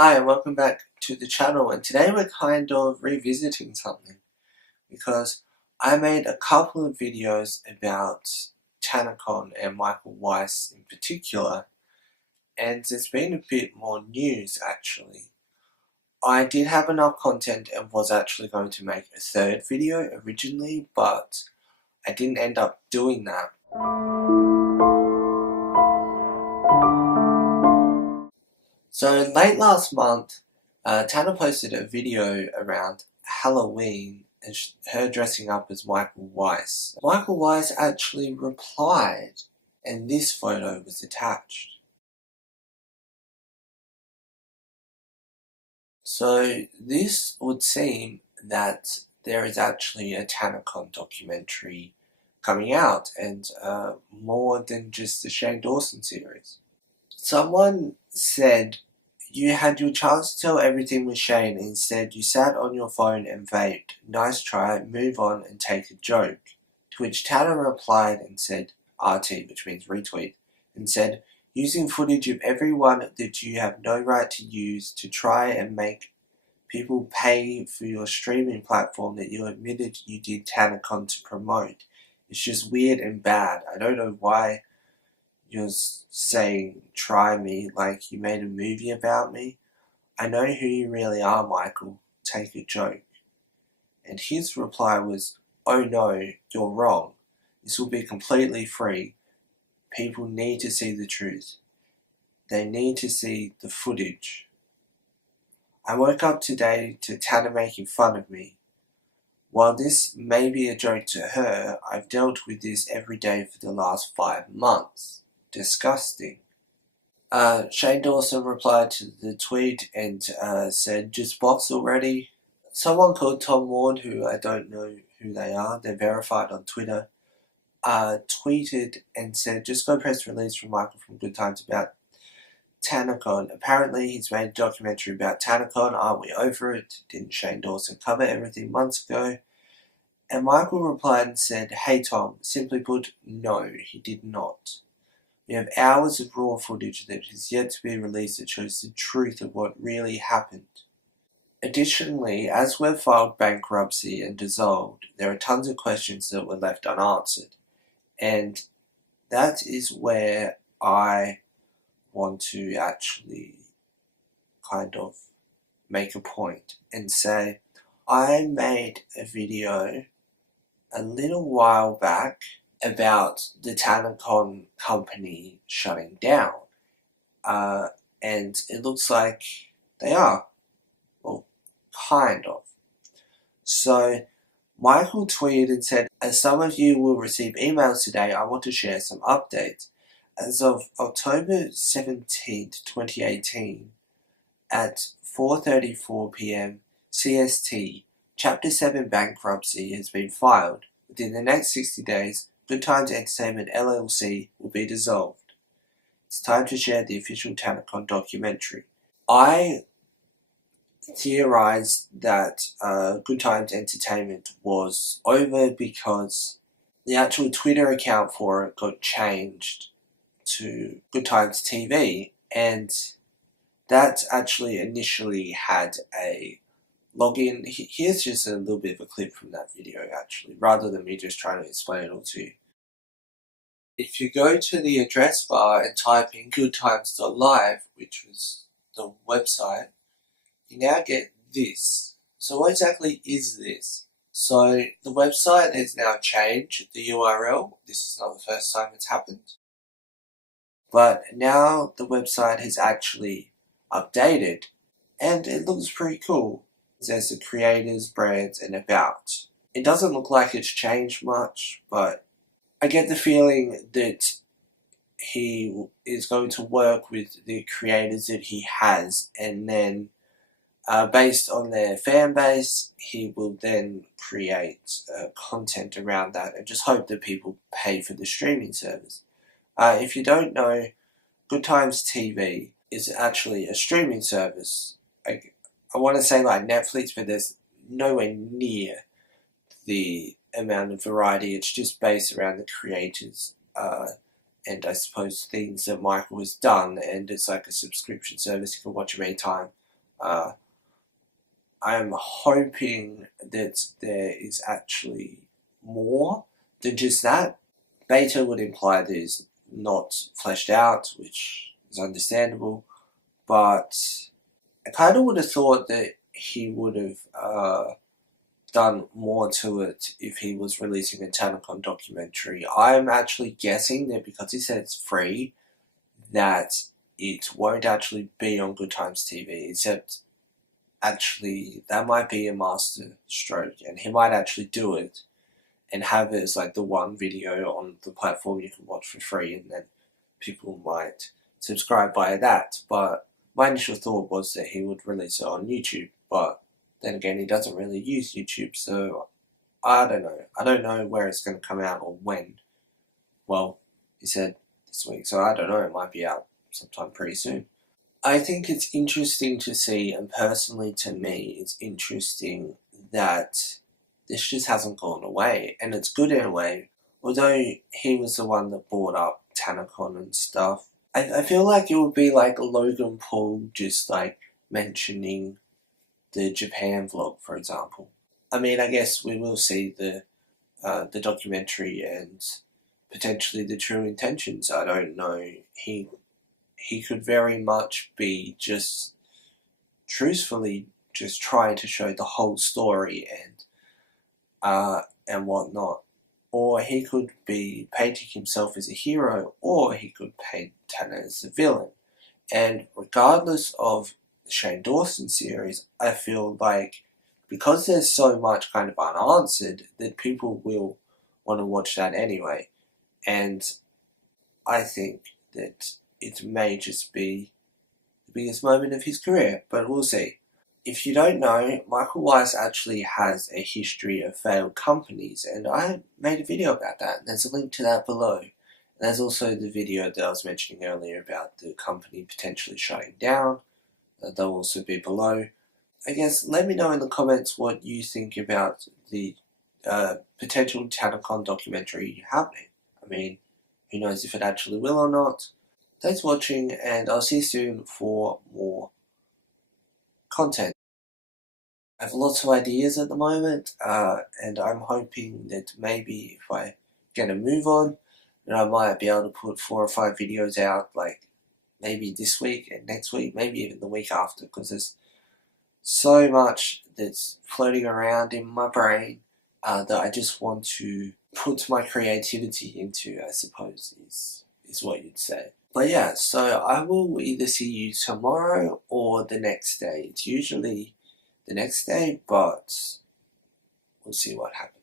Hi and welcome back to the channel, and today we're kind of revisiting something because I made a couple of videos about Tanacon and Michael Weist in particular, and there's been a bit more news actually. I did have enough content and was actually going to make a third video originally, but I didn't end up doing that. So late last month, Tana posted a video around Halloween and her dressing up as Michael Weist. Michael Weist actually replied, and this photo was attached. So this would seem that there is actually a Tanacon documentary coming out, and more than just the Shane Dawson series. Someone said, "You had your chance to tell everything with Shane, instead you sat on your phone and vaped. Nice try, move on and take a joke." To which Tana replied and said, RT, which means retweet, and said, "Using footage of everyone that you have no right to use to try and make people pay for your streaming platform that you admitted you did Tanacon to promote. It's just weird and bad. I don't know why you're saying try me like you made a movie about me. I know who you really are, Michael. Take a joke." And his reply was, "Oh no, you're wrong. This will be completely free. People need to see the truth. They need to see the footage. I woke up today to Tana making fun of me. While this may be a joke to her, I've dealt with this every day for the last 5 months. Disgusting." Shane Dawson replied to the tweet and said, "Just box already." Someone called Tom Ward, who I don't know who they are, they're verified on Twitter, tweeted and said, "Just go press release from Michael from Good Times about Tanacon. Apparently he's made a documentary about Tanacon. Aren't we over it? Didn't Shane Dawson cover everything months ago?" And Michael replied and said, "Hey Tom, simply put, no, he did not. We have hours of raw footage that has yet to be released that shows the truth of what really happened. Additionally, as we've filed bankruptcy and dissolved, there are tons of questions that were left unanswered. And that is where I want to actually kind of make a point and say, I made a video a little while back about the Tanacon company shutting down. And it looks like they are. Well, kind of. So Michael tweeted and said, "As some of you will receive emails today, I want to share some updates. As of October 17th, 2018, at 4:34 p.m. CST, Chapter 7 bankruptcy has been filed. Within the next 60 days, Good Times Entertainment LLC will be dissolved. It's time to share the official Tanacon documentary." I theorized that Good Times Entertainment was over because the actual Twitter account for it got changed to Good Times TV, and that actually initially had a login. Here's just a little bit of a clip from that video actually, rather than me just trying to explain it all to you. If you go to the address bar and type in goodtimes.live, which was the website, you now get this. So what exactly is this? So the website has now changed the URL. This is not the first time it's happened. But now the website has actually updated and it looks pretty cool. There's the creators, brands, and about. It doesn't look like it's changed much, but I get the feeling that he is going to work with the creators that he has, and then based on their fan base, he will then create content around that and just hope that people pay for the streaming service. If you don't know, Good Times TV is actually a streaming service. I want to say like Netflix, but there's nowhere near the amount of variety. It's just based around the creators and I suppose things that Michael has done, and it's like a subscription service. You can watch them anytime. Uh, I'm hoping that there is actually more than just that. Beta would imply that it's not fleshed out, which is understandable, but I kind of would have thought that he would have done more to it if he was releasing a Tanacon documentary. I'm actually guessing that because he said it's free, that it won't actually be on Good Times TV, except actually that might be a master stroke, and he might actually do it and have it as like the one video on the platform you can watch for free, and then people might subscribe via that. But my initial thought was that he would release it on YouTube, but then again, he doesn't really use YouTube, so I don't know. I don't know where it's going to come out or when. Well, he said this week, so I don't know. It might be out sometime pretty soon. I think it's interesting to see, and personally to me, it's interesting that this just hasn't gone away, and it's good in a way. Although he was the one that brought up Tanacon and stuff, I feel like it would be like Logan Paul just like mentioning the Japan vlog, for example. I mean, I guess we will see the documentary and potentially the true intentions. I don't know. He could very much be just truthfully just trying to show the whole story and whatnot. Or he could be painting himself as a hero, or he could paint Tana as a villain. And regardless of the Shane Dawson series, I feel like because there's so much kind of unanswered, that people will want to watch that anyway. And I think that it may just be the biggest moment of his career, but we'll see. If you don't know, Michael Weist actually has a history of failed companies, and I made a video about that. There's a link to that below. And there's also the video that I was mentioning earlier about the company potentially shutting down. They'll also be below. I guess let me know in the comments what you think about the potential Tanacon documentary happening. I mean, who knows if it actually will or not. Thanks for watching, and I'll see you soon for more content. I have lots of ideas at the moment, and I'm hoping that maybe if I get a move on, then I might be able to put 4 or 5 videos out, like maybe this week and next week, maybe even the week after, because there's so much that's floating around in my brain that I just want to put my creativity into, I suppose, is what you'd say. But yeah, so I will either see you tomorrow or the next day. It's usually the next day, but we'll see what happens.